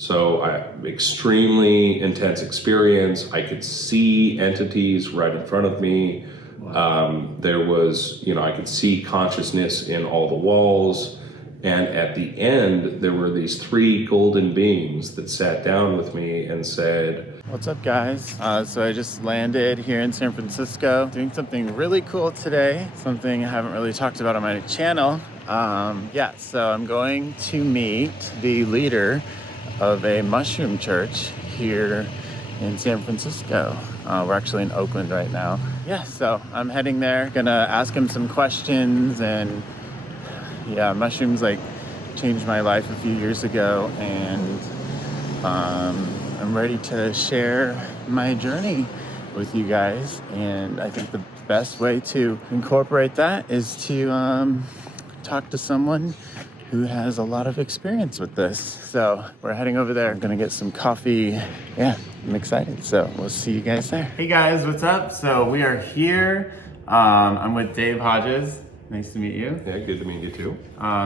So extremely intense experience. I could see entities right in front of me. Wow. There was, I could see consciousness in all the walls. And at the end, there were these 3 golden beings that sat down with me and said, "What's up, guys? So I just landed here in San Francisco, doing something really cool today, something I haven't really talked about on my channel. So I'm going to meet the leader of a mushroom church here in San Francisco. We're actually in Oakland right now. So I'm heading there, gonna ask him some questions, and mushrooms changed my life a few years ago, and I'm ready to share my journey with you guys. And I think the best way to incorporate that is to talk to someone who has a lot of experience with this. So we're heading over there. I'm gonna get some coffee. I'm excited. So we'll see you guys there. Hey guys, what's up? So we are here. I'm with Dave Hodges. Nice to meet you. Yeah, good to meet you too.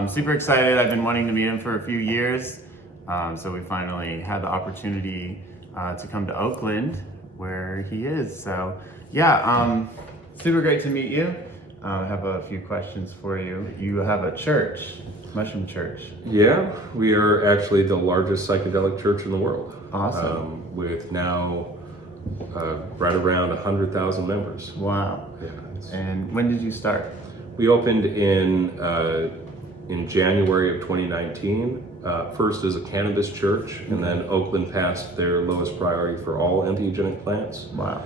Super excited. I've been wanting to meet him for a few years. So we finally had the opportunity to come to Oakland, where he is. So super great to meet you. I have a few questions for you. You have a church, mushroom church. Yeah, we are actually the largest psychedelic church in the world. Awesome. With now right around 100,000 members. Wow. Yeah. And when did you start? We opened in January of 2019, first as a cannabis church, and then Oakland passed their lowest priority for all entheogenic plants. Wow.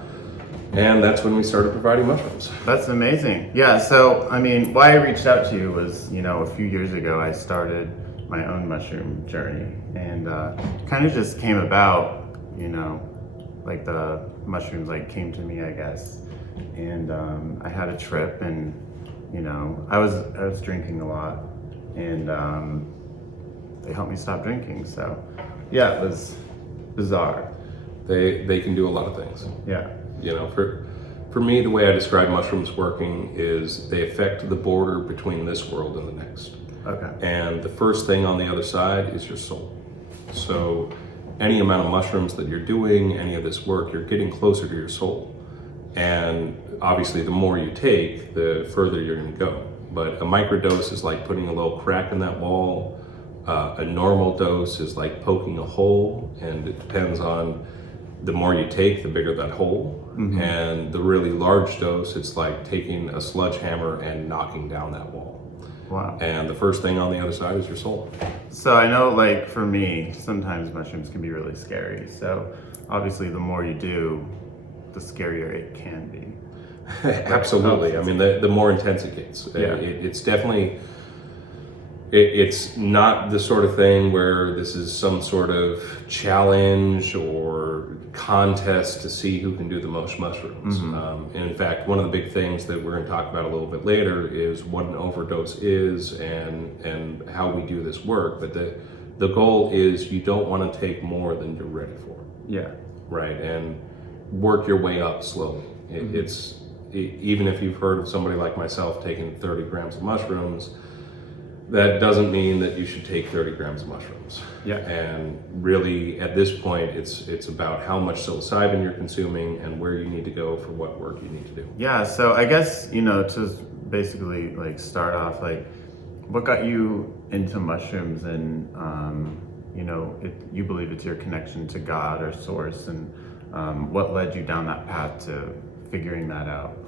And that's when we started providing mushrooms. That's amazing. Yeah, so, why I reached out to you was, a few years ago I started my own mushroom journey, and kind of just came about, the mushrooms came to me, I guess. And I had a trip, and I was drinking a lot, and they helped me stop drinking. So it was bizarre. They can do a lot of things. Yeah. For me, the way I describe mushrooms working is they affect the border between this world and the next. Okay. And the first thing on the other side is your soul. So any amount of mushrooms that you're doing, any of this work, you're getting closer to your soul. And obviously the more you take, the further you're going to go. But a microdose is like putting a little crack in that wall. A normal dose is like poking a hole, and it depends on the more you take, the bigger that hole. Mm-hmm. And the really large dose, it's like taking a sledgehammer and knocking down that wall. Wow. And the first thing on the other side is your soul. So I know, for me, sometimes mushrooms can be really scary. So obviously the more you do, the scarier it can be. Absolutely. The more intense it gets. Yeah. It's definitely, it's not the sort of thing where this is some sort of challenge or contest to see who can do the most mushrooms. Mm-hmm. And in fact, one of the big things that we're going to talk about a little bit later is what an overdose is and how we do this work. But the goal is you don't want to take more than you're ready for. Yeah. Right. And work your way up slowly. It's even if you've heard of somebody like myself taking 30 grams of mushrooms, that doesn't mean that you should take 30 grams of mushrooms. Yeah. And really, at this point, it's about how much psilocybin you're consuming and where you need to go for what work you need to do. Yeah, so I guess, to basically start off, what got you into mushrooms, and, you believe it's your connection to God or source, and what led you down that path to figuring that out?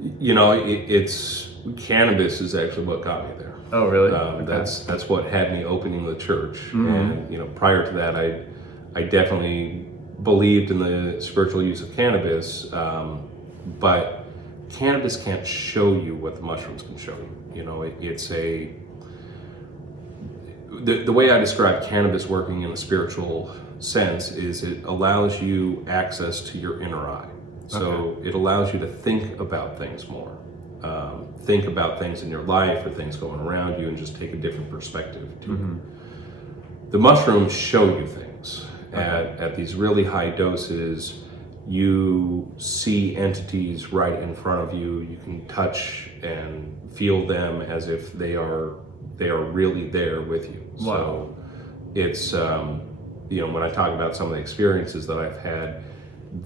It's cannabis is actually what got me there. Oh, really? Okay. That's what had me opening the church. Mm-hmm. And prior to that, I definitely believed in the spiritual use of cannabis, but cannabis can't show you what the mushrooms can show you. It's the way I describe cannabis working in a spiritual sense is it allows you access to your inner eye. So It allows you to think about things more. Think about things in your life or things going around you and just take a different perspective to it. The mushrooms show you things. At these really high doses, you see entities right in front of you. You can touch and feel them as if they are really there with you. Wow. it's, when I talk about some of the experiences that I've had,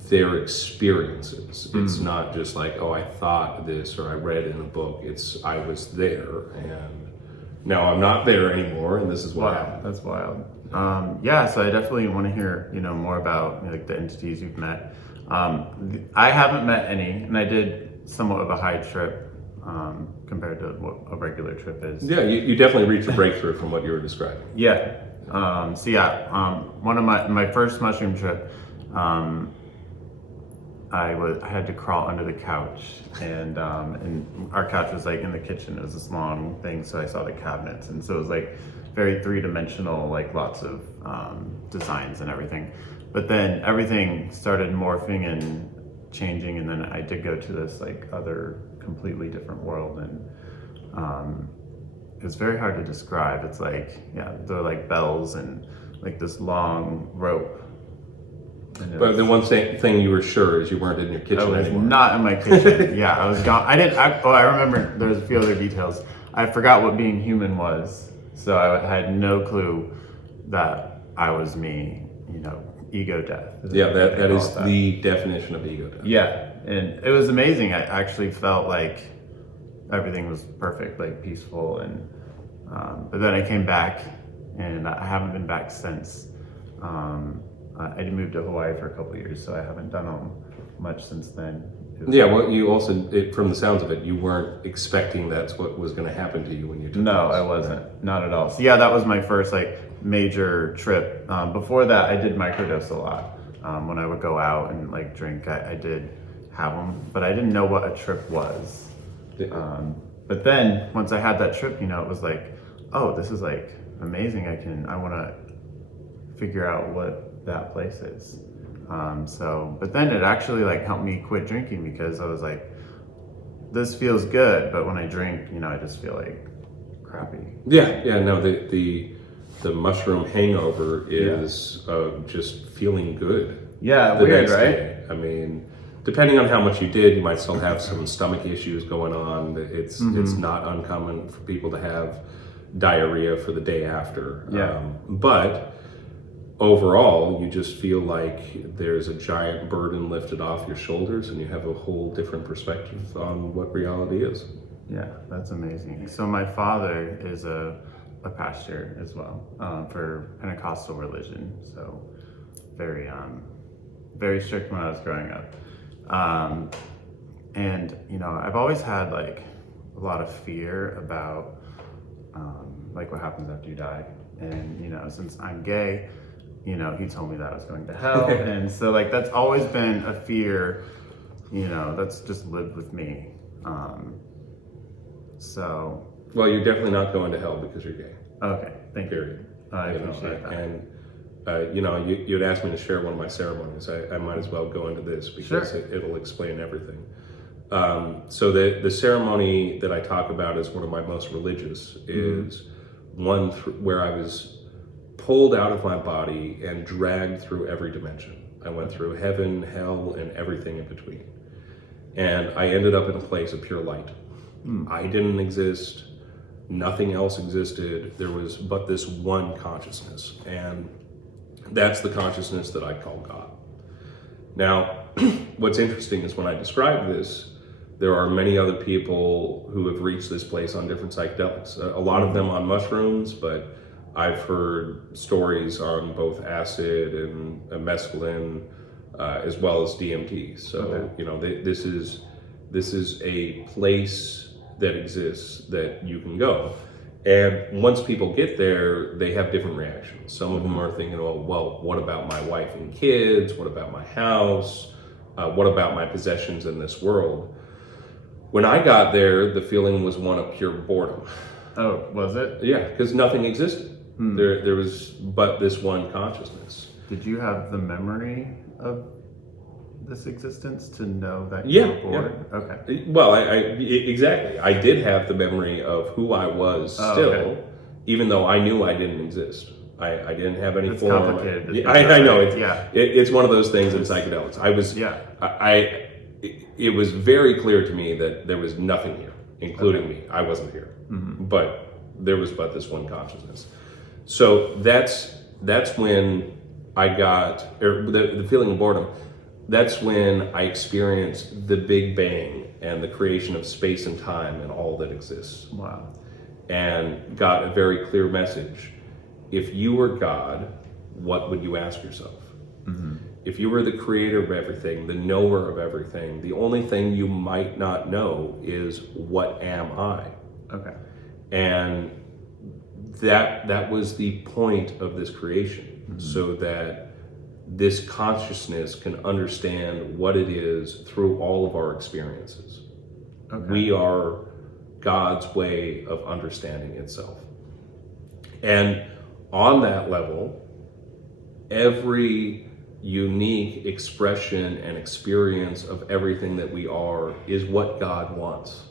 they're experiences. It's not just like, oh, I thought this or I read in a book. It's, I was there and now I'm not there anymore, and this is what happened. That's wild. So I definitely want to hear, more about like the entities you've met. I haven't met any, and I did somewhat of a high trip compared to what a regular trip is. Yeah, you definitely reached a breakthrough from what you were describing. Yeah. One of my first mushroom trip, I had to crawl under the couch, and our couch was like in the kitchen. It was this long thing, so I saw the cabinets, and so it was like very three-dimensional, like lots of designs and everything. But then everything started morphing and changing, and then I did go to this like other completely different world, and it's very hard to describe. It's like, they're like bells and like this long rope. But the one thing you were sure is you weren't in your kitchen I was anymore. not in my kitchen. I was gone. I remember there's a few other details. I forgot what being human was. So I had no clue that I was me, ego death. Yeah, that is the definition of ego death. Yeah, and it was amazing. I actually felt like everything was perfect, like peaceful. And but then I came back, and I haven't been back since. I moved to Hawaii for a couple of years, so I haven't done much since then. Well, you also, from the sounds of it, you weren't expecting that's what was going to happen to you when you took No, this. I wasn't. Not at all. So that was my first like major trip. Before that, I did microdose a lot. When I would go out and like drink, I did have them, but I didn't know what a trip was. But then once I had that trip, it was like, oh, this is like amazing. I want to figure out what that place is. But then it actually like helped me quit drinking, because I was like, this feels good, but when I drink, I just feel like crappy. No, the mushroom hangover is just feeling good. Yeah, the weird, next right? day. I mean, depending on how much you did, you might still have some stomach issues going on. It's not uncommon for people to have diarrhea for the day after. But overall, you just feel like there's a giant burden lifted off your shoulders, and you have a whole different perspective on what reality is. Yeah, that's amazing. So my father is a pastor as well, for Pentecostal religion. So very, very strict when I was growing up. And I've always had like a lot of fear about like what happens after you die. And since I'm gay, he told me that I was going to hell. And so like, that's always been a fear, that's just lived with me. Well, you're definitely not going to hell because you're gay. Okay, thank you. Period. I appreciate that. And you'd asked me to share one of my ceremonies. I might as well go into this because Sure. it'll explain everything. So the ceremony that I talk about as one of my most religious is one where I was pulled out of my body and dragged through every dimension. I went through heaven, hell, and everything in between. And I ended up in a place of pure light. I didn't exist. Nothing else existed. There was but this one consciousness. And that's the consciousness that I call God. Now, what's interesting is when I describe this, there are many other people who have reached this place on different psychedelics. A lot of them on mushrooms, but I've heard stories on both acid and mescaline, as well as DMT. So, this is a place that exists that you can go. And once people get there, they have different reactions. Some of them are thinking, oh, well, what about my wife and kids? What about my house? What about my possessions in this world? When I got there, the feeling was one of pure boredom. Oh, was it? Yeah, because nothing existed. There was but this one consciousness. Did you have the memory of this existence to know that you were bored? Yeah. Okay. Well, exactly. I did have the memory of who I was still, even though I knew I didn't exist. I didn't have any It's form. complicated. I know. Yeah. It's one of those things in psychedelics. It was very clear to me that there was nothing here, including me. I wasn't here. But there was but this one consciousness. So that's that's when I got, or the feeling of boredom, that's when I experienced the Big Bang and the creation of space and time and all that exists. Wow. And got a very clear message. If you were God, what would you ask yourself? Mm-hmm. If you were the creator of everything, the knower of everything, the only thing you might not know is, what am I? Okay. And that was the point of this creation, so that this consciousness can understand what it is through all of our experiences. Okay. We are God's way of understanding itself. And on that level, every unique expression and experience of everything that we are is what God wants.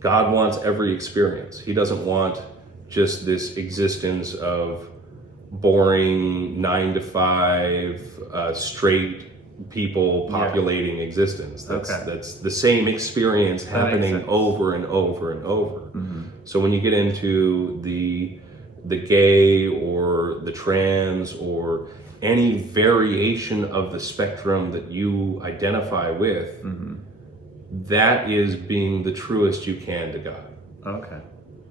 God wants every experience. He doesn't want just this existence of boring 9 to 5 straight people populating existence. That's the same experience happening over and over and over. Mm-hmm. So when you get into the gay or the trans or any variation of the spectrum that you identify with, that is being the truest you can to God. Okay.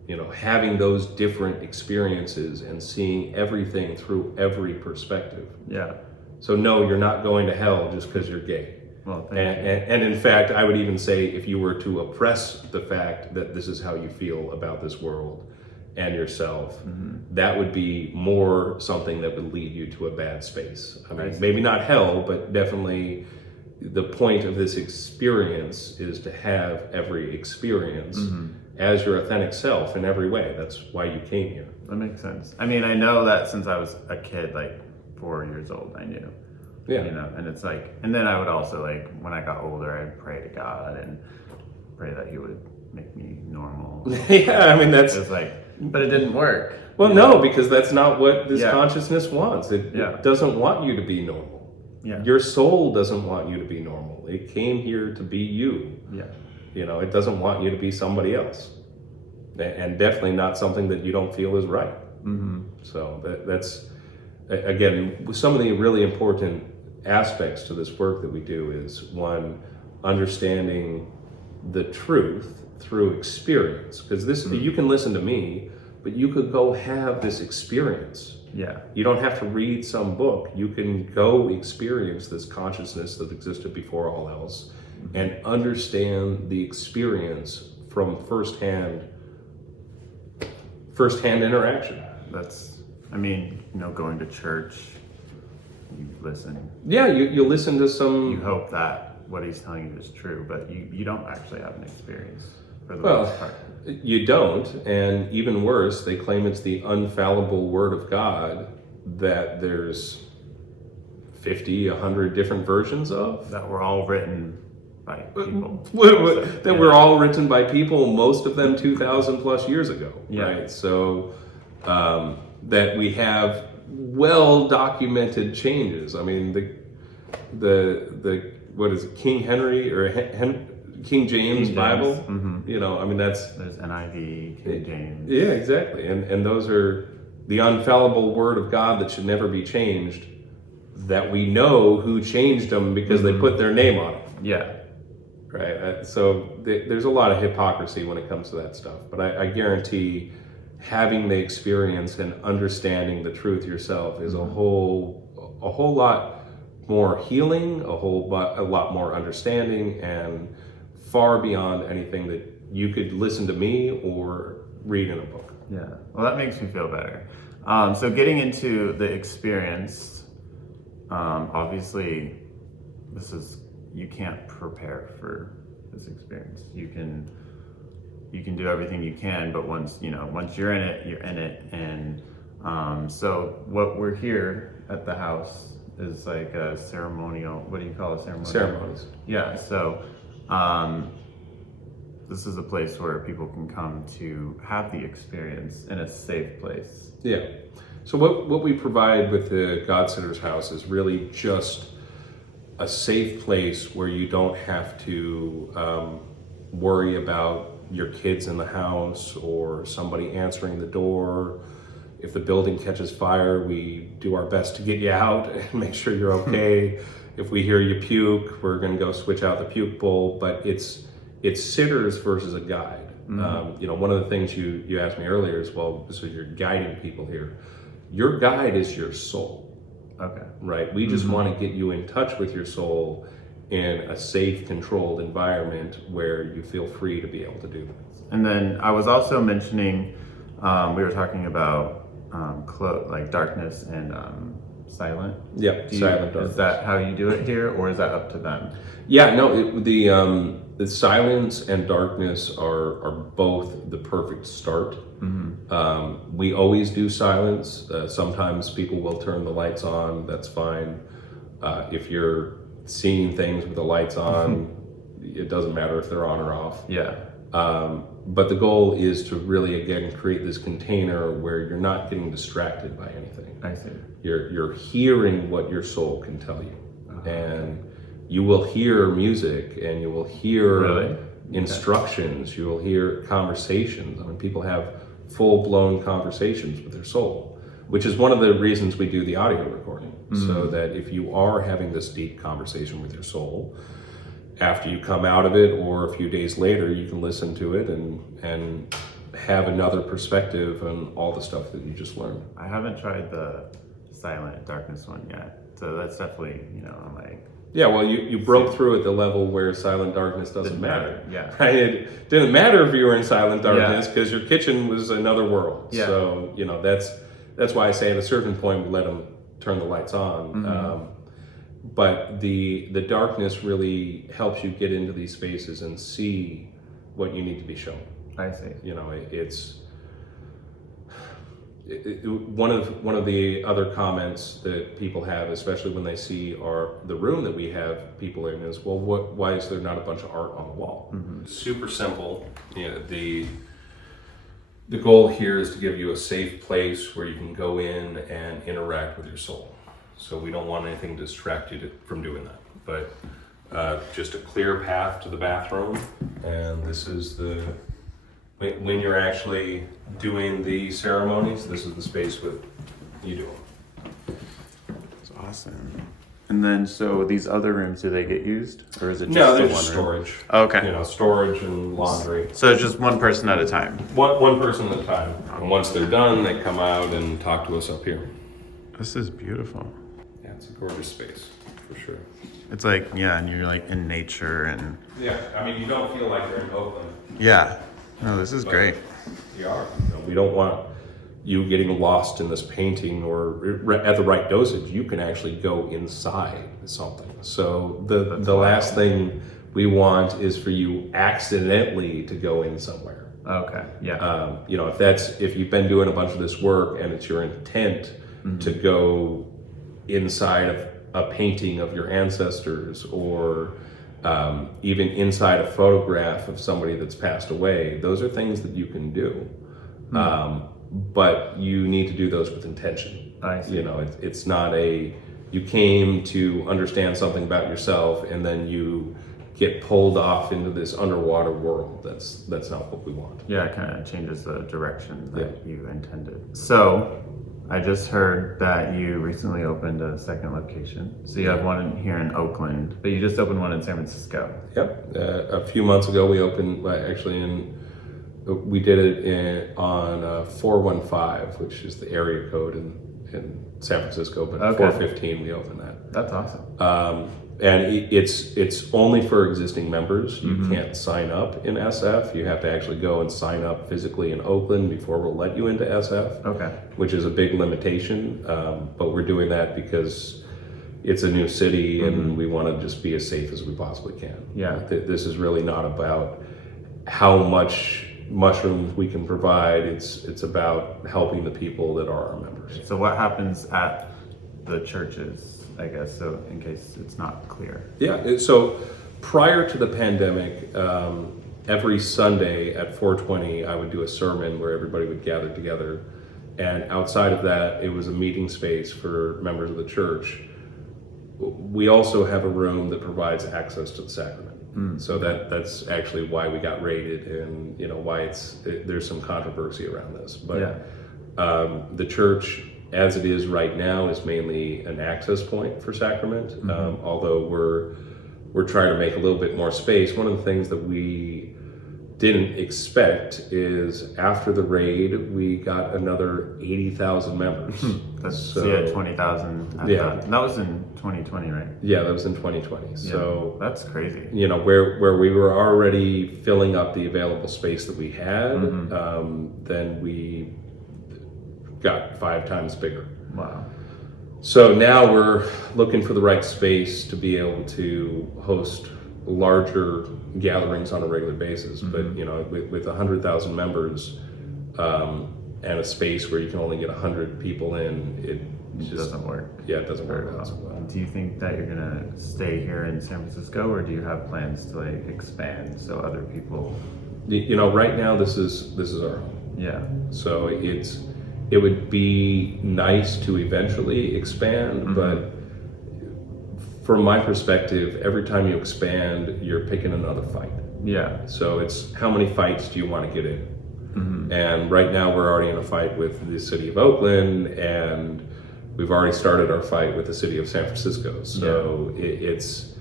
You know, having those different experiences and seeing everything through every perspective. Yeah. So no, you're not going to hell just because you're gay. Well, and in fact, I would even say, if you were to oppress the fact that this is how you feel about this world and yourself, that would be more something that would lead you to a bad space. I mean, maybe not hell, but definitely the point of this experience is to have every experience as your authentic self in every way. That's why you came here. That makes sense. I mean, I know that since I was a kid, like 4 years old, I knew. Yeah. You know, and it's like, and then I would also, like, when I got older, I'd pray to God and pray that he would make me normal. Yeah, I mean, that's... It was like, but it didn't work. Well, no, because that's not what this consciousness wants. It doesn't want you to be normal. Yeah. Your soul doesn't want you to be normal. It came here to be you. Yeah. You know, it doesn't want you to be somebody else. And definitely not something that you don't feel is right. So that's, again, some of the really important aspects to this work that we do is, one, understanding the truth through experience. Because this, you can listen to me, but you could go have this experience. Yeah. You don't have to read some book. You can go experience this consciousness that existed before all else and understand the experience from firsthand interaction. That's, I mean, you know, going to church, you listen. Yeah, you listen to some... You hope that what he's telling you is true, but you don't actually have an experience for the Well, most part. You don't, and even worse, they claim it's the infallible Word of God that there's 50, 100 different versions of. That were all written by people. That were all written by people, most of them 2,000 plus years ago, right? So that we have well-documented changes. I mean, the what is it, King Henry or King James Bible? You know, I mean, there's NIV, King James. Yeah, exactly. And those are the infallible Word of God that should never be changed, that we know who changed them because they put their name on it. Yeah. Right. So there's a lot of hypocrisy when it comes to that stuff. But I guarantee having the experience and understanding the truth yourself is a whole lot more healing, a lot more understanding, and far beyond anything that you could listen to me or read in a book. Yeah. Well, that makes me feel better. So getting into the experience, obviously, you can't prepare for this experience. You can do everything you can, but once you're in it, you're in it. And so what we're here at the house is like a ceremonial. What do you call a ceremonial? Ceremonies. Yeah. So this is a place where people can come to have the experience in a safe place. Yeah. So what we provide with the God Sitter's House is really just a safe place where you don't have to worry about your kids in the house or somebody answering the door. If the building catches fire, we do our best to get you out and make sure you're okay. If we hear you puke, we're going to go switch out the puke bowl. But it's sitters versus a guide. One of the things you asked me earlier is, well, so you're guiding people here. Your guide is your soul. Okay. Right? We just want to get you in touch with your soul in a safe, controlled environment where you feel free to be able to do this. And then I was also mentioning, we were talking about like darkness and silent. Yeah, silent darkness. Is that how you do it here, or is that up to them? Yeah, no, the silence and darkness are both the perfect start. We always do silence. Sometimes people will turn the lights on, that's fine. If you're seeing things with the lights on, it doesn't matter if they're on or off. Yeah. But the goal is to really, again, create this container where you're not getting distracted by anything. I see. You're hearing what your soul can tell you. And you will hear music, and you will hear instructions, you will hear conversations. I mean, people have full-blown conversations with their soul, which is one of the reasons we do the audio recording. So that if you are having this deep conversation with your soul, after you come out of it or a few days later, you can listen to it and have another perspective on all the stuff that you just learned. I haven't tried the silent darkness one yet, so that's definitely, I'm like... Yeah, well, you broke through at the level where silent darkness doesn't matter. Yeah. Right? It didn't matter if you were in silent darkness because your kitchen was another world. Yeah. So, that's why I say at a certain point, we let them turn the lights on. But the darkness really helps you get into these spaces and see what you need to be shown. I see. One of the other comments that people have, especially when they see the room that we have people in, is, well, why is there not a bunch of art on the wall? Super simple. The goal here is to give you a safe place where you can go in and interact with your soul. So we don't want anything to distract you from doing that. But just a clear path to the bathroom, and this is when you're actually doing the ceremonies, this is the space with you do them. That's awesome. And then, so these other rooms, do they get used, or is it just no? the They're one just room? storage. Okay. Storage and laundry. So it's just one person at a time. One person at a time. And once they're done, they come out and talk to us up here. This is beautiful. Yeah, it's a gorgeous space for sure. It's like, and you're like in nature and... Yeah, I mean, you don't feel like you're in Oakland. Yeah. No, this is great. You are. We don't want you getting lost in this painting, or at the right dosage, you can actually go inside something. So the last thing we want is for you accidentally to go in somewhere. Okay. Yeah. If you've been doing a bunch of this work and it's your intent to go inside of a painting of your ancestors, or even inside a photograph of somebody that's passed away, those are things that you can do. But you need to do those with intention. I see. It's not you came to understand something about yourself and then you get pulled off into this underwater world. That's not what we want. Yeah, it kind of changes the direction that you intended. So, I just heard that you recently opened a second location. So you have one here in Oakland, but you just opened one in San Francisco. Yep. A few months ago we opened, we did it on 415, which is the area code in San Francisco, but 415 we opened that. That's awesome. And it's only for existing members. You can't sign up in SF. You have to actually go and sign up physically in Oakland before we'll let you into SF. Okay. Which is a big limitation, but we're doing that because it's a new city and we want to just be as safe as we possibly can. Yeah. This is really not about how much mushrooms we can provide. It's about helping the people that are our members. So what happens at the churches, I guess, so in case it's not clear? Yeah, so prior to the pandemic, every Sunday at 4:20, I would do a sermon where everybody would gather together. And outside of that, it was a meeting space for members of the church. We also have a room that provides access to the sacrament. So that's actually why we got raided, and why there's some controversy around this. But The church, as it is right now, is mainly an access point for sacrament. Although we're trying to make a little bit more space. One of the things that we didn't expect is after the raid, we got another 80,000 members. So you had 20,000. Yeah. That was in 2020, right? Yeah, that was in 2020. Yeah, so that's crazy. You know, where we were already filling up the available space that we had, then we got 5 times bigger. Wow. So now we're looking for the right space to be able to host larger gatherings on a regular basis. But you know, with 100,000 members and a space where you can only get 100 people in, it just doesn't work. Yeah, it doesn't work. Well. Do you think that you're gonna stay here in San Francisco, or do you have plans to like expand so other people? You know, right now this is our home. Yeah. So it would be nice to eventually expand, but from my perspective, every time you expand, you're picking another fight. Yeah. So it's how many fights do you want to get in? And right now we're already in a fight with the city of Oakland, and we've already started our fight with the city of San Francisco. So it's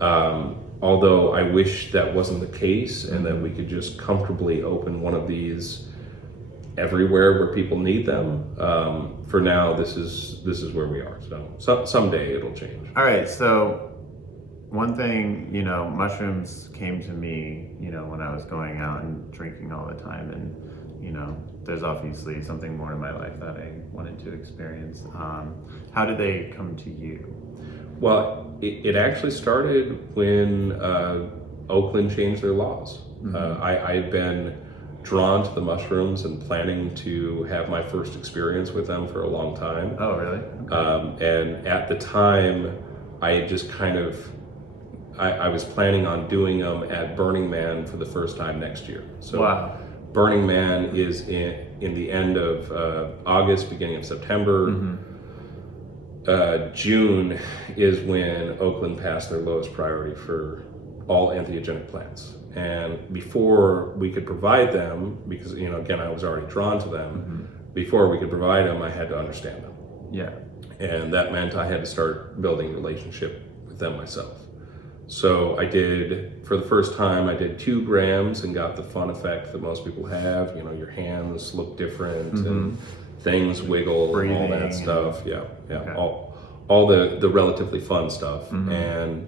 although I wish that wasn't the case and that we could just comfortably open one of these everywhere where people need them. For now, this is where we are. So someday it'll change. All right. So one thing, you know, mushrooms came to me, you know, when I was going out and drinking all the time, and you know, there's obviously something more in my life that I wanted to experience. How did they come to you? Well, it actually started when Oakland changed their laws. I had been drawn to the mushrooms and planning to have my first experience with them for a long time. Oh, really? Okay. And at the time, I had just kind of, I was planning on doing them at Burning Man for the first time next year. So wow. Burning Man is in the end of August, beginning of September. June is when Oakland passed their lowest priority for all entheogenic plants. And before we could provide them, because, you know, again, I was already drawn to them, before we could provide them, I had to understand them. Yeah. And that meant I had to start building a relationship with them myself. So I did, for the first time, I did 2 grams and got the fun effect that most people have. You know, your hands look different and things wiggle, breathing, all that stuff. Yeah. Okay. All the relatively fun stuff. And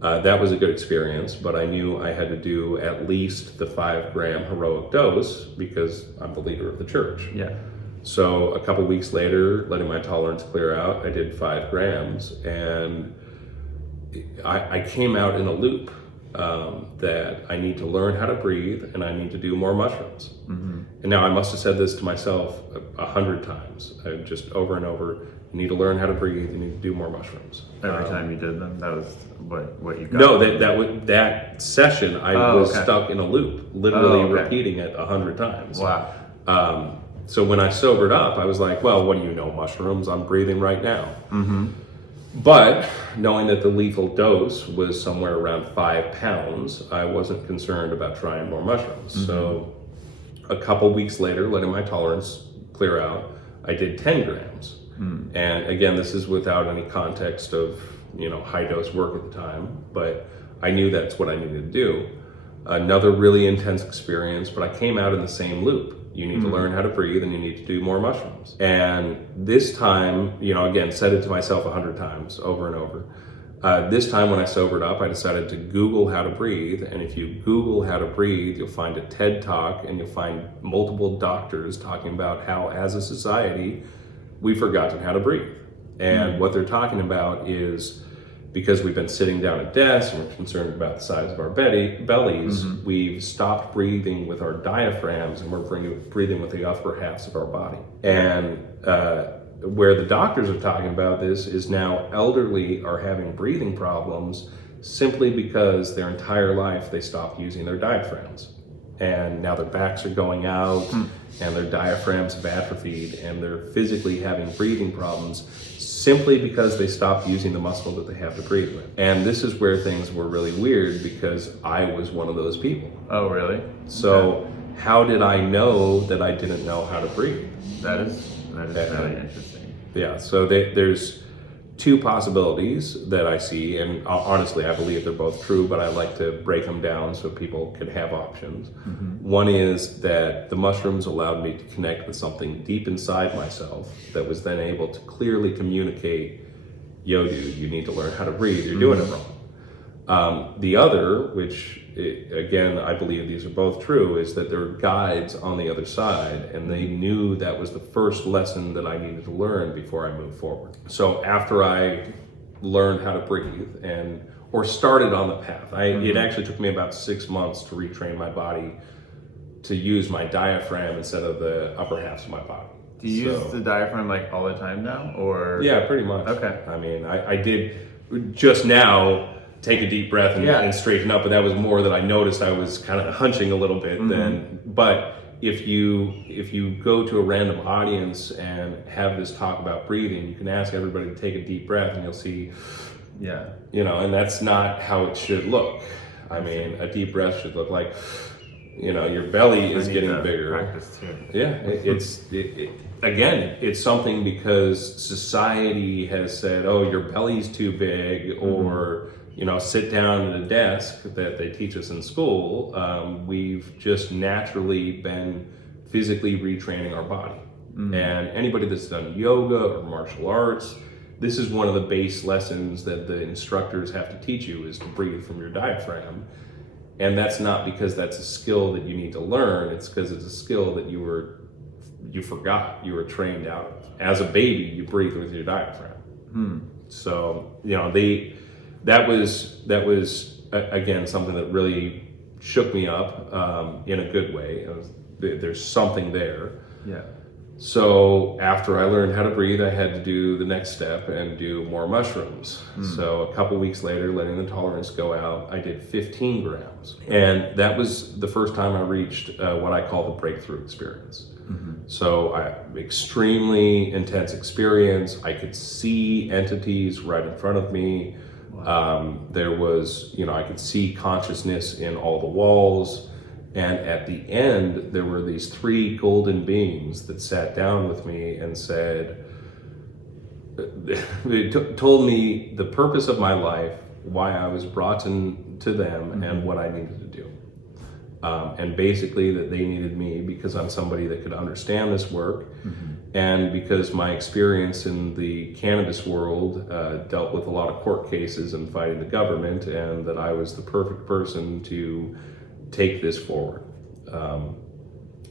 that was a good experience, but I knew I had to do at least the 5-gram heroic dose because I'm the leader of the church. Yeah. So a couple weeks later, letting my tolerance clear out, I did 5 grams, and I came out in a loop that I need to learn how to breathe and I need to do more mushrooms. And now I must have said this to myself 100 times, just over and over. You need to learn how to breathe. You need to do more mushrooms. Every time you did them, that was what you got. No, that session I was stuck in a loop, literally repeating it 100 times. Wow. So when I sobered up, I was like, well, what do you know, mushrooms? I'm breathing right now. But knowing that the lethal dose was somewhere around 5 pounds, I wasn't concerned about trying more mushrooms. So a couple weeks later, letting my tolerance clear out, I did 10 grams. And again, this is without any context of, you know, high dose work at the time, but I knew that's what I needed to do. Another really intense experience, but I came out in the same loop. You need to learn how to breathe and you need to do more mushrooms. And this time, you know, again, said it to myself 100 times over and over. This time when I sobered up, I decided to Google how to breathe. And if you Google how to breathe, you'll find a TED Talk and you'll find multiple doctors talking about how as a society, we've forgotten how to breathe. And what they're talking about is because we've been sitting down at desks and we're concerned about the size of our bellies, we've stopped breathing with our diaphragms and we're breathing with the upper halves of our body. And where the doctors are talking about this is now elderly are having breathing problems simply because their entire life they stopped using their diaphragms. And now their backs are going out and their diaphragms have atrophied and they're physically having breathing problems simply because they stopped using the muscle that they have to breathe with. And this is where things were really weird because I was one of those people. Oh, really? So how did I know that I didn't know how to breathe? That is really interesting. Yeah, so there's two possibilities that I see, and honestly, I believe they're both true, but I like to break them down so people can have options. One is that the mushrooms allowed me to connect with something deep inside myself that was then able to clearly communicate, yo, dude, you need to learn how to breathe, you're doing it wrong. The other, which again, I believe these are both true, is that there are guides on the other side, and they knew that was the first lesson that I needed to learn before I moved forward. So after I learned how to breathe or started on the path, it actually took me about 6 months to retrain my body to use my diaphragm instead of the upper halves of my body. Do you use the diaphragm like all the time now, or? Yeah, pretty much. Okay. I mean, I did just now take a deep breath and straighten up, but that was more that I noticed I was kind of hunching a little bit then. But if you go to a random audience and have this talk about breathing, you can ask everybody to take a deep breath and you'll see, and that's not how it should look. I mean, a deep breath should look like, your belly is getting bigger. Practice too. Yeah, again, it's something because society has said, oh, your belly's too big, or sit down at a desk that they teach us in school. We've just naturally been physically retraining our body. And anybody that's done yoga or martial arts, this is one of the base lessons that the instructors have to teach you, is to breathe from your diaphragm. And that's not because that's a skill that you need to learn, it's because it's a skill that you forgot, you were trained out of. As a baby, you breathe with your diaphragm. So, that was again something that really shook me up in a good way. There's something there. Yeah. So after I learned how to breathe, I had to do the next step and do more mushrooms. So a couple weeks later, letting the tolerance go out, I did 15 grams. And that was the first time I reached what I call the breakthrough experience. So extremely intense experience. I could see entities right in front of me. There was, I could see consciousness in all the walls. And at the end, there were these 3 golden beings that sat down with me and said, they told me the purpose of my life, why I was brought to them, and what I needed to do. And basically that they needed me because I'm somebody that could understand this work, and because my experience in the cannabis world dealt with a lot of court cases and fighting the government, and that I was the perfect person to take this forward.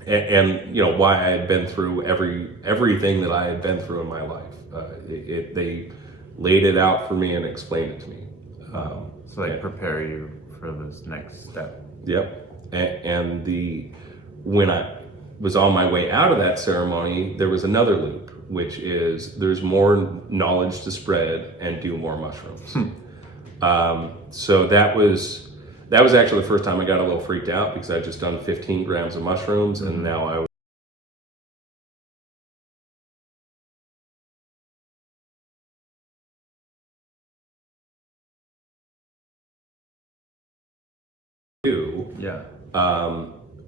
And why I had been through everything that I had been through in my life. They laid it out for me and explained it to me. So prepare you for this next step. Yep. And when I was on my way out of that ceremony, there was another loop, which is there's more knowledge to spread and do more mushrooms. So that was actually the first time I got a little freaked out, because I'd just done 15 grams of mushrooms, and now I was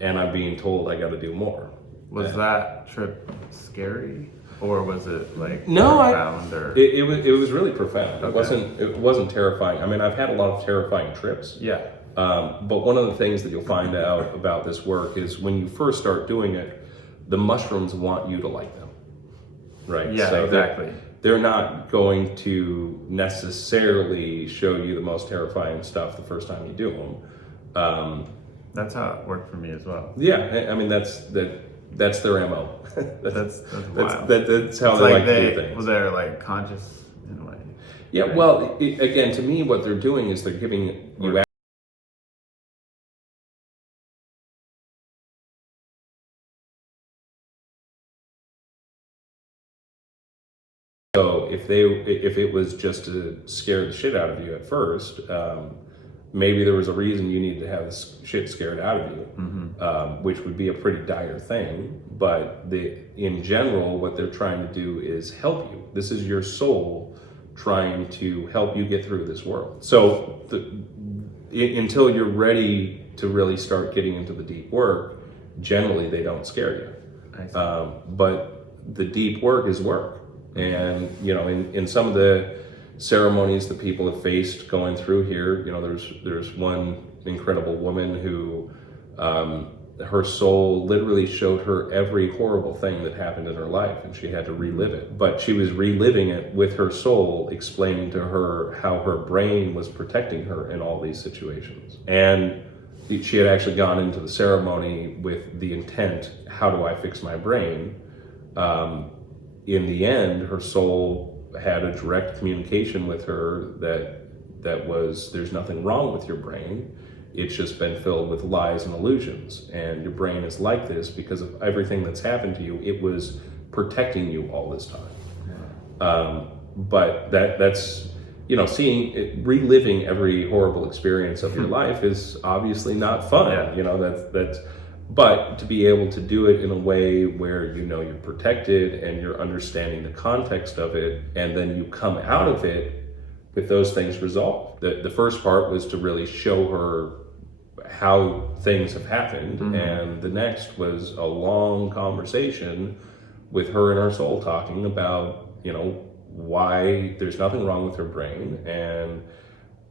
and I'm being told I got to do more. Was that trip scary, or was it profound? It was really profound. Okay. It wasn't terrifying. I mean, I've had a lot of terrifying trips. Yeah. But one of the things that you'll find out about this work is when you first start doing it, the mushrooms want you to like them, right? Yeah, so exactly. They're not going to necessarily show you the most terrifying stuff the first time you do them. That's how it worked for me as well. Yeah, I mean that's their MO. That's wild. That's how they like to do things. Well, they're conscious in a way. Yeah, right? well, again, to me, what they're doing is they're giving you. So if it was just to scare the shit out of you at first, maybe there was a reason you needed to have this shit scared out of you, which would be a pretty dire thing. But in general, what they're trying to do is help you. This is your soul trying to help you get through this world. So until you're ready to really start getting into the deep work, generally they don't scare you. I see. But the deep work is work. And, you know, in some of the ceremonies that people have faced going through here, you know, there's one incredible woman who, her soul literally showed her every horrible thing that happened in her life, and she had to relive it. But she was reliving it with her soul, explaining to her how her brain was protecting her in all these situations. And she had actually gone into the ceremony with the intent, how do I fix my brain? In the end, her soul had a direct communication with her that was, there's nothing wrong with your brain. It's just been filled with lies and illusions. And your brain is like this because of everything that's happened to you. It was protecting you all this time. But that's, you know, reliving every horrible experience of your life is obviously not fun. Yeah. You know, but to be able to do it in a way where, you know, you're protected and you're understanding the context of it, and then you come out of it with those things resolved. The first part was to really show her how things have happened, and the next was a long conversation with her and her soul talking about, you know, why there's nothing wrong with her brain, and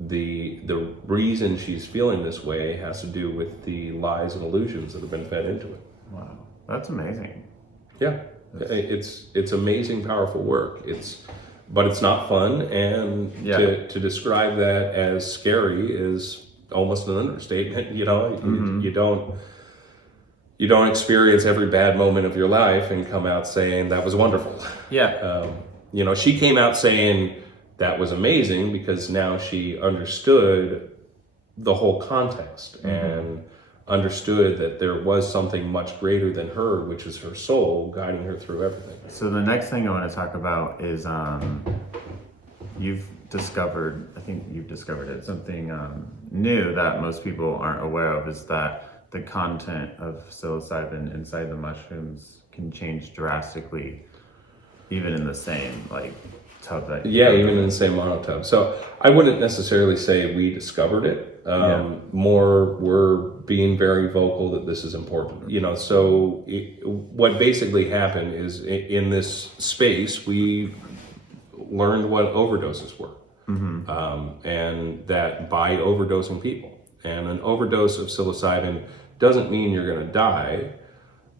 the reason she's feeling this way has to do with the lies and illusions that have been fed into it. Wow, that's amazing. Yeah, it's amazing, powerful work. But it's not fun, and to describe that as scary is almost an understatement. You know, you don't experience every bad moment of your life and come out saying that was wonderful. Yeah. You know, she came out saying that was amazing because now she understood the whole context and understood that there was something much greater than her, which is her soul, guiding her through everything. So the next thing I want to talk about is you've discovered it, something new that most people aren't aware of, is that the content of psilocybin inside the mushrooms can change drastically, even in the same tub that even in the same monotub. So I wouldn't necessarily say we discovered it. More we're being very vocal that this is important. You know, so what basically happened is in this space we learned what overdoses were, and that by overdosing people, and an overdose of psilocybin doesn't mean you're going to die,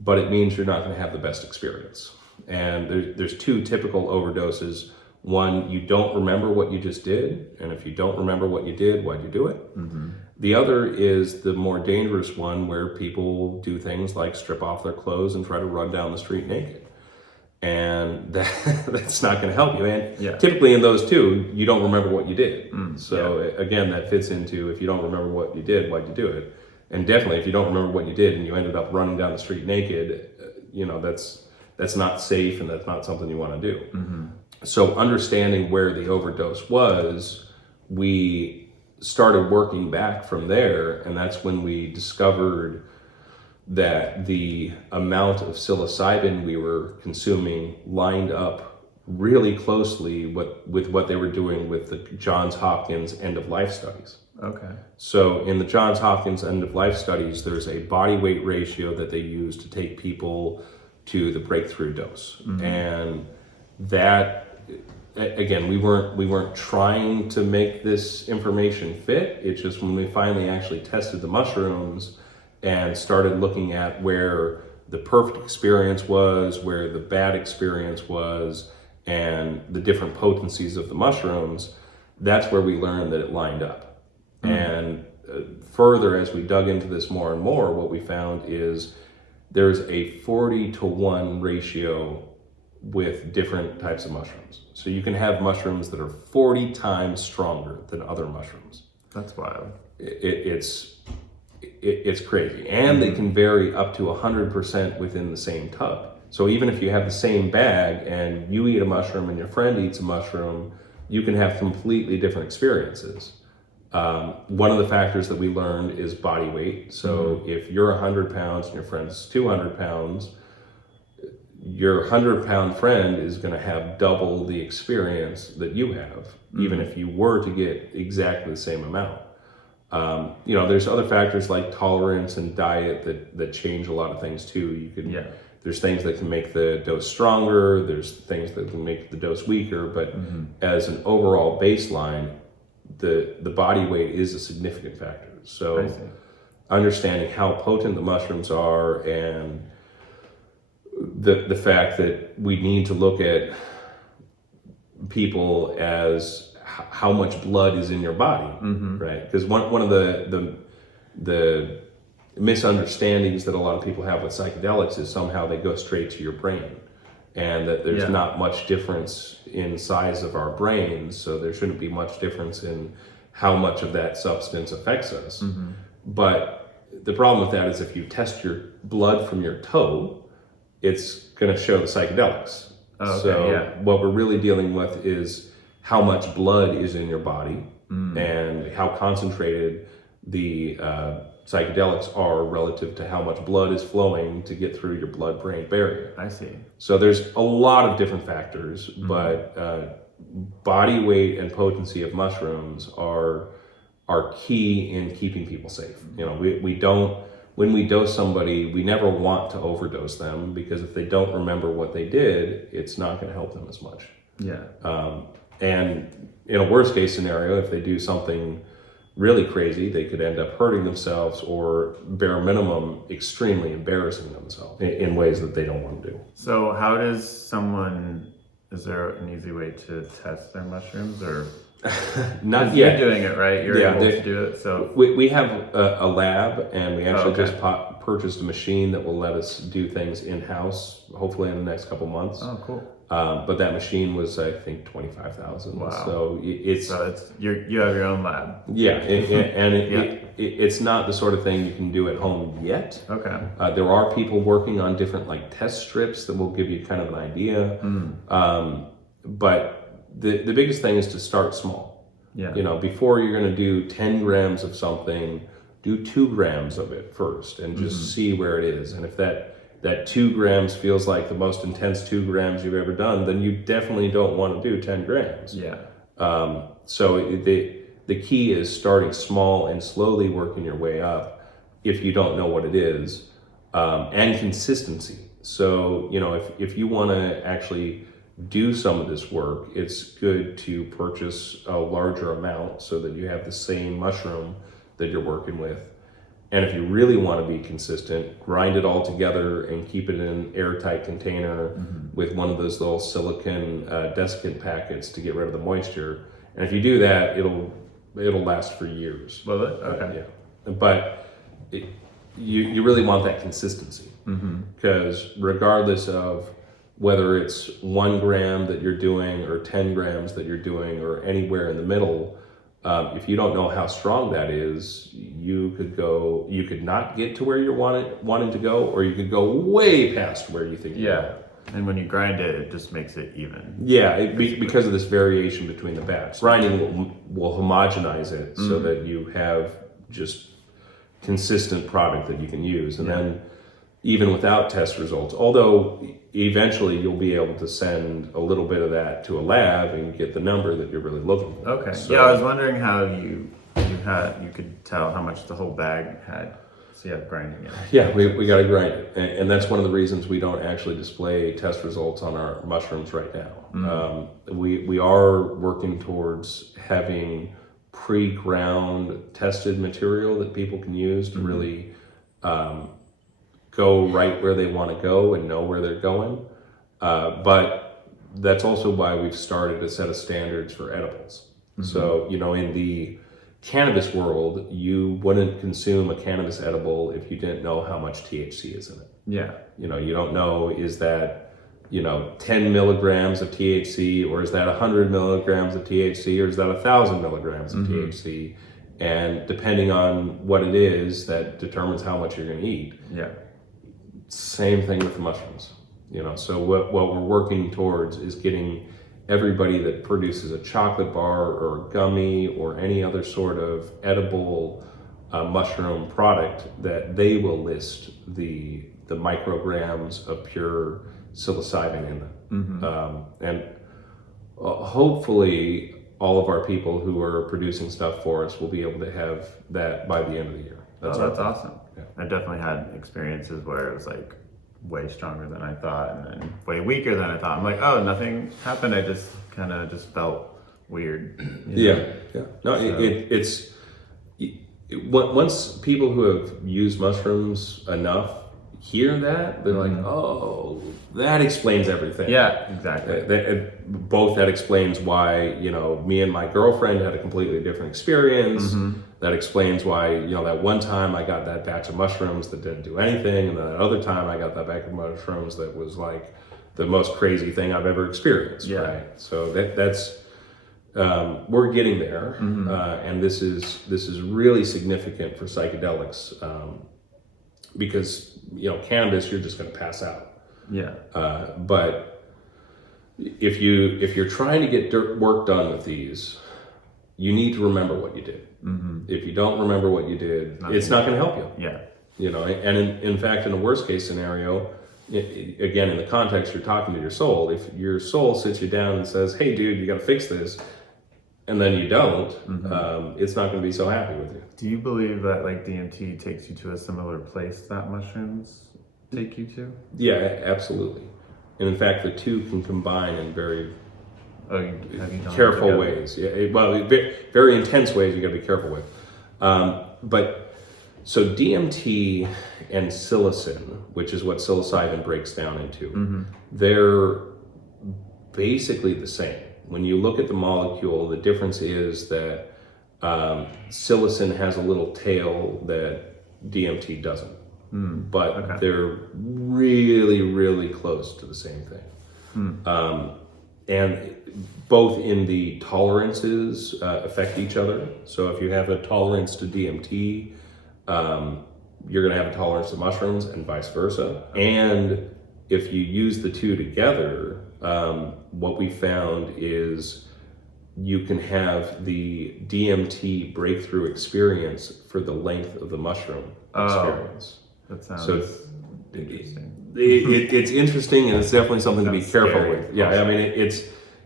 but it means you're not going to have the best experience. And there's two typical overdoses. One, you don't remember what you just did, and if you don't remember what you did, why'd you do it? The other is the more dangerous one, where people do things like strip off their clothes and try to run down the street naked. And that's not going to help you. And typically in those two, you don't remember what you did. Again, that fits into, if you don't remember what you did, why'd you do it? And definitely if you don't remember what you did and you ended up running down the street naked, you know, that's not safe, and that's not something you want to do. So understanding where the overdose was, we started working back from there, and that's when we discovered that the amount of psilocybin we were consuming lined up really closely with what they were doing with the Johns Hopkins end-of-life studies. Okay. So in the Johns Hopkins end-of-life studies, there's a body weight ratio that they use to take people to the breakthrough dose. And that, again, we weren't trying to make this information fit. It's just when we finally actually tested the mushrooms and started looking at where the perfect experience was, where the bad experience was, and the different potencies of the mushrooms, that's where we learned that it lined up. And further, as we dug into this more and more, what we found is there's a 40-to-1 ratio with different types of mushrooms. So you can have mushrooms that are 40 times stronger than other mushrooms. That's wild. It's crazy. And they can vary up to 100% within the same tub. So even if you have the same bag and you eat a mushroom and your friend eats a mushroom, you can have completely different experiences. One of the factors that we learned is body weight. So if you're 100 pounds and your friend's 200 pounds, your 100-pound friend is going to have double the experience that you have, even if you were to get exactly the same amount. There's other factors like tolerance and diet that change a lot of things too. There's things that can make the dose stronger. There's things that can make the dose weaker. But as an overall baseline, the body weight is a significant factor. So understanding how potent the mushrooms are, and the fact that we need to look at people as how much blood is in your body, right? Because one of the misunderstandings that a lot of people have with psychedelics is somehow they go straight to your brain, and that there's not much difference in size of our brains, so there shouldn't be much difference in how much of that substance affects us. But the problem with that is if you test your blood from your toe, it's going to show the psychedelics. What we're really dealing with is how much blood is in your body and how concentrated the psychedelics are relative to how much blood is flowing to get through your blood-brain barrier. I see. So there's a lot of different factors, but body weight and potency of mushrooms are key in keeping people safe. We don't, when we dose somebody, we never want to overdose them, because if they don't remember what they did, it's not going to help them as much. And in a worst case scenario, if they do something really crazy, they could end up hurting themselves, or bare minimum, extremely embarrassing themselves in ways that they don't want to do. So how does someone, is there an easy way to test their mushrooms, or? Not yet. You're doing it, right? You're able to do it. So we have a lab, and we actually just purchased a machine that will let us do things in-house, hopefully in the next couple months. Oh, cool. But that machine was, I think, $25,000. Wow. So it's you have your own lab. Yeah, it's not the sort of thing you can do at home yet. Okay. There are people working on different test strips that will give you kind of an idea. But the biggest thing is to start small. Before you're going to do 10 grams of something, do 2 grams of it first and just see where it is. And if that 2 grams feels like the most intense 2 grams you've ever done, then you definitely don't want to do 10 grams. So the key is starting small and slowly working your way up if you don't know what it is, and consistency. So, if you want to actually do some of this work, it's good to purchase a larger amount so that you have the same mushroom that you're working with. And if you really want to be consistent, grind it all together and keep it in an airtight container with one of those little silicone desiccant packets to get rid of the moisture. And if you do that, it'll last for years. Will it? Okay. But you really want that consistency, because regardless of whether it's 1 gram that you're doing or 10 grams that you're doing or anywhere in the middle, if you don't know how strong that is, you could not get to where you're wanting to go, or you could go way past where you think you are. And when you grind it, it just makes it even. Because of this variation between the batch. Grinding will homogenize it so that you have just consistent product that you can use. And then even without test results, although eventually you'll be able to send a little bit of that to a lab and get the number that you're really looking for. Okay. So, I was wondering how you could tell how much the whole bag had. So grinding it. We got to grind it, and that's one of the reasons we don't actually display test results on our mushrooms right now. We are working towards having pre-ground tested material that people can use to really go right where they want to go and know where they're going. But that's also why we've started a set of standards for edibles. So, in the cannabis world, you wouldn't consume a cannabis edible if you didn't know how much THC is in it. You don't know, is that 10 milligrams of THC, or is that 100 milligrams of THC, or is that 1,000 milligrams of THC? And depending on what it is, that determines how much you're going to eat. Same thing with the mushrooms. So what we're working towards is getting everybody that produces a chocolate bar or a gummy or any other sort of edible mushroom product, that they will list the micrograms of pure psilocybin in them. And hopefully all of our people who are producing stuff for us will be able to have that by the end of the year. That's awesome. Yeah. I definitely had experiences where it was like way stronger than I thought, and then way weaker than I thought. I'm like, oh, nothing happened. I just kind of just felt weird. Yeah. No, so. Once people who have used mushrooms enough hear that, they're like, oh, that explains everything. Yeah, exactly. That explains why, me and my girlfriend had a completely different experience. That explains why, that one time I got that batch of mushrooms that didn't do anything, and then that other time I got that batch of mushrooms that was like the most crazy thing I've ever experienced. Yeah. Right. So that's we're getting there, and this is really significant for psychedelics, because cannabis, you're just going to pass out. Yeah. But if you're trying to get work done with these, you need to remember what you did. If you don't remember what you did, it's not going to help you. Yeah. And in fact, in a worst case scenario, again, in the context you're talking to your soul, if your soul sits you down and says, hey dude, you got to fix this, and then you don't, it's not going to be so happy with you. Do you believe that like DMT takes you to a similar place that mushrooms take you to? Yeah, absolutely. And in fact, the two can combine in very careful ways. Yeah, very intense ways you got to be careful with. But so DMT and psilocin, which is what psilocybin breaks down into, they're basically the same. When you look at the molecule, the difference is that psilocin has a little tail that DMT doesn't. But they're really, really close to the same thing. And both in the tolerances affect each other. So if you have a tolerance to DMT, you're going to have a tolerance to mushrooms, and vice versa. And if you use the two together, what we found is you can have the DMT breakthrough experience for the length of the mushroom experience. That sounds interesting. It's interesting, and it's definitely something to be careful scary. with. Yeah, I mean,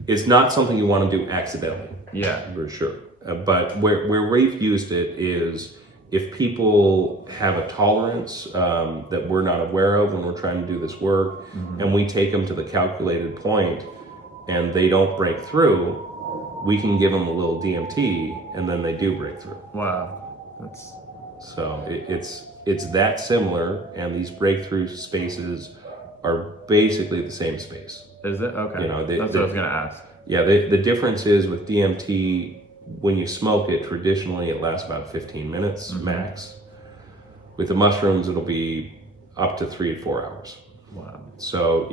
it's not something you want to do accidentally. Yeah, for sure. But where we've used it is if people have a tolerance that we're not aware of when we're trying to do this work, and we take them to the calculated point, and they don't break through, we can give them a little DMT, and then they do break through. Wow, so it's that similar, and these breakthrough spaces are basically the same space. Is it? Okay. That's what I was going to ask. Yeah, the difference is with DMT, when you smoke it, traditionally it lasts about 15 minutes max. With the mushrooms, it'll be up to 3 to 4 hours. Wow. So,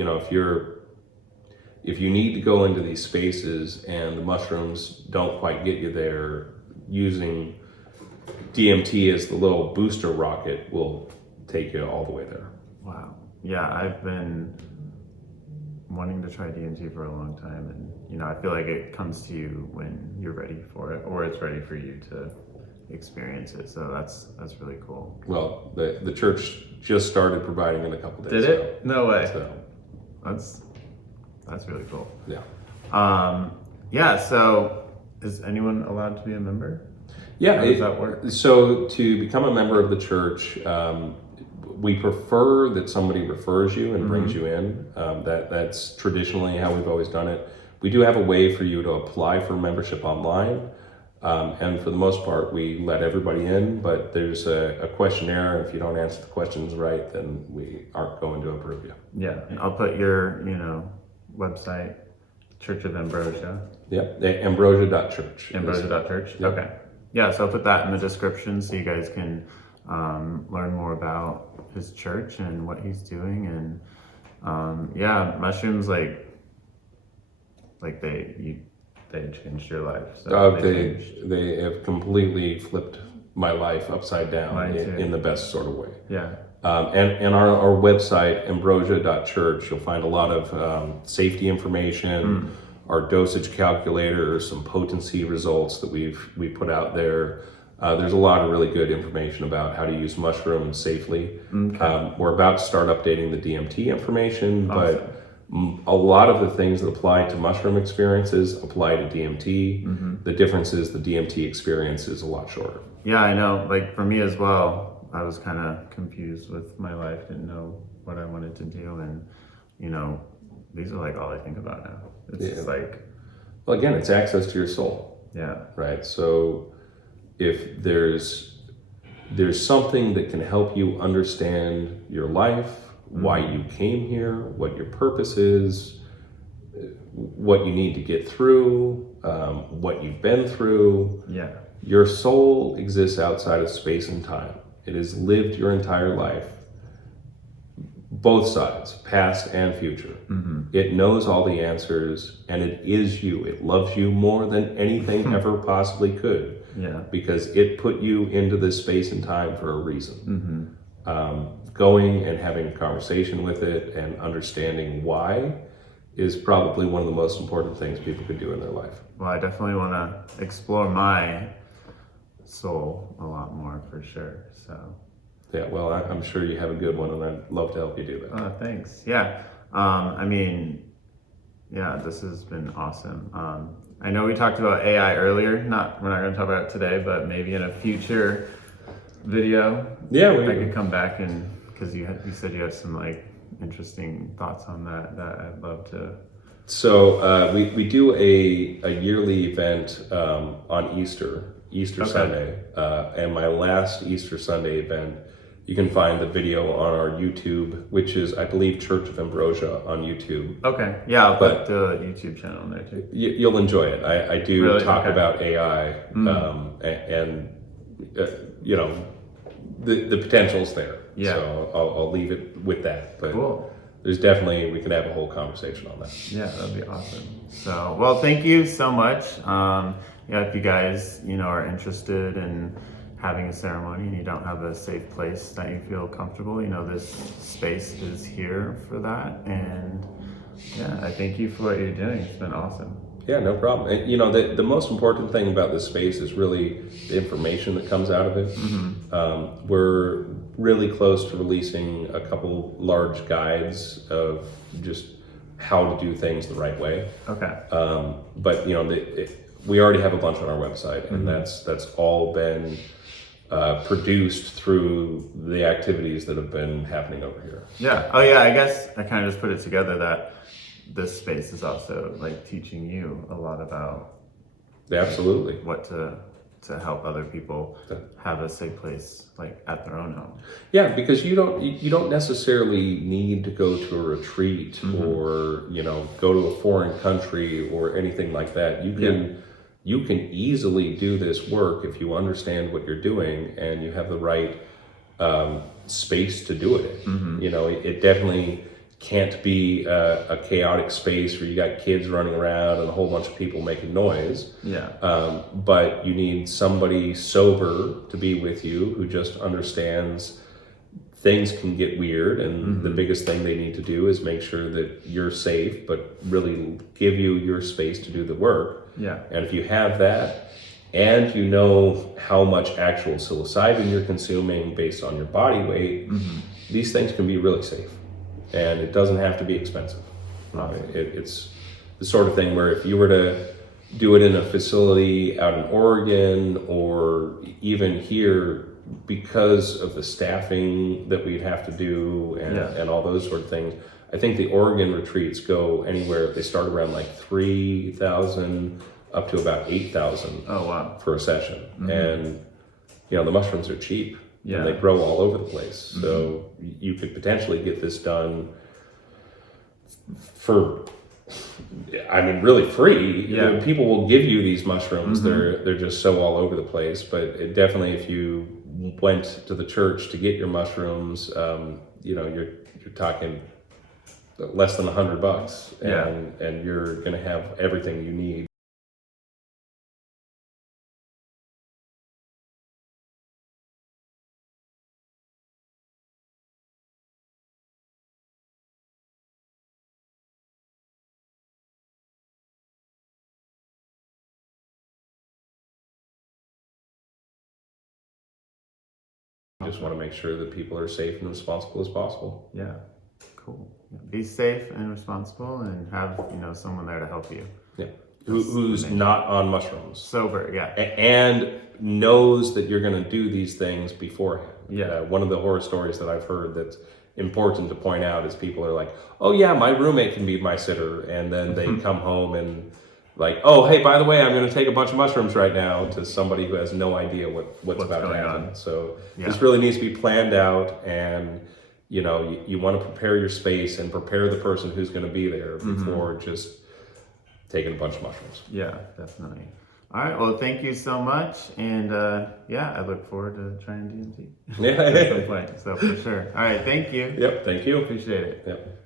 if you need to go into these spaces and the mushrooms don't quite get you there, using DMT as the little booster rocket will take you all the way there. Wow. Yeah, I've been wanting to try DMT for a long time, and I feel like it comes to you when you're ready for it, or it's ready for you to experience it. So that's really cool. Well, the church just started providing it a couple days ago. Did it? No way. So that's really cool. Yeah. Yeah. So is anyone allowed to be a member? Yeah. How does that work? So to become a member of the church, we prefer that somebody refers you and brings you in. That's traditionally how we've always done it. We do have a way for you to apply for membership online. And for the most part, we let everybody in, but there's a questionnaire. And if you don't answer the questions right, then we aren't going to approve you. Yeah. I'll put your, website, Church of Ambrosia. Yeah. Ambrosia.church. Ambrosia.church. Yep. Okay. Yeah. So I'll put that in the description so you guys can learn more about his church and what he's doing. And mushrooms they changed your life. So they have completely flipped my life upside down in the best sort of way. Yeah. And our website, ambrosia.church, you'll find a lot of safety information, our dosage calculator, some potency results that we put out there. There's a lot of really good information about how to use mushrooms safely. Okay. We're about to start updating the DMT information, awesome. A lot of the things that apply to mushroom experiences apply to DMT. The difference is the DMT experience is a lot shorter. Yeah, I know. Like for me as well, I was kind of confused with my life, didn't know what I wanted to do, and these are like all I think about now. It's just like, well, again, it's access to your soul. Yeah. Right. So if there's something that can help you understand your life, why you came here, what your purpose is, what you need to get through, what you've been through. Yeah. Your soul exists outside of space and time. It has lived your entire life, both sides, past and future. It knows all the answers, and it is you. It loves you more than anything ever possibly could. Yeah. Because it put you into this space and time for a reason. Going and having a conversation with it and understanding why is probably one of the most important things people could do in their life. Well, I definitely want to explore my soul a lot more for sure. So. Yeah, well, I'm sure you have a good one, and I'd love to help you do that. Oh, thanks. Yeah. This has been awesome. I know we talked about AI earlier. We're not going to talk about it today, but maybe in a future video, I could come back and because you said you had some like interesting thoughts on that I'd love to. So we do a yearly event on Easter Sunday, and my last Easter Sunday event. You can find the video on our YouTube, which is, I believe, Church of Ambrosia on YouTube. Okay, yeah, I'll put the YouTube channel in there too. You'll enjoy it. I do really? talk about AI, and the potential's there. Yeah. So I'll leave it with that. But cool. There's definitely, we can have a whole conversation on that. Yeah, that'd be awesome. So, well, thank you so much. If you guys, are interested in having a ceremony and you don't have a safe place that you feel comfortable, this space is here for that. And yeah, I thank you for what you're doing. It's been awesome. Yeah, no problem. And, the most important thing about this space is really the information that comes out of it. We're really close to releasing a couple large guides of just how to do things the right way. Okay. But we already have a bunch on our website, and that's all been produced through the activities that have been happening over here. Yeah. Oh yeah, I guess I kind of just put it together that this space is also like teaching you a lot about Absolutely what to help other people have a safe place like at their own home. Yeah, because you don't necessarily need to go to a retreat or go to a foreign country or anything like that. You can easily do this work if you understand what you're doing and you have the right space to do it in. It definitely can't be a chaotic space where you got kids running around and a whole bunch of people making noise. Yeah. But you need somebody sober to be with you who just understands things can get weird, and the biggest thing they need to do is make sure that you're safe, but really give you your space to do the work. Yeah. And if you have that, and you know how much actual psilocybin you're consuming based on your body weight, these things can be really safe. And it doesn't have to be expensive. Awesome. It's the sort of thing where if you were to do it in a facility out in Oregon or even here, because of the staffing that we'd have to do and all those sort of things, I think the Oregon retreats go anywhere. They start around like 3,000 up to about 8,000. Oh wow! For a session, and the mushrooms are cheap. Yeah. And they grow all over the place. So you could potentially get this done for, really free. Yeah. People will give you these mushrooms. They're just so all over the place. But it definitely, if you went to the church to get your mushrooms, you're talking less than $100, and you're going to have everything you need. Just want to make sure that people are safe and responsible as possible. Yeah. Cool. Yeah. Be safe and responsible, and have someone there to help you. Yeah. Who's not on mushrooms. Sober, yeah. And knows that you're going to do these things beforehand. Yeah. One of the horror stories that I've heard that's important to point out is people are like, oh yeah, my roommate can be my sitter. And then they come home and like, oh, hey, by the way, I'm going to take a bunch of mushrooms right now, to somebody who has no idea what's about to happen. On. So this really needs to be planned out, and you want to prepare your space and prepare the person who's going to be there before just taking a bunch of mushrooms. Yeah, definitely. All right, well, thank you so much, and I look forward to trying DMT. Yeah. At some point, so for sure. All right, thank you. Yep, thank you. Appreciate it. Yep.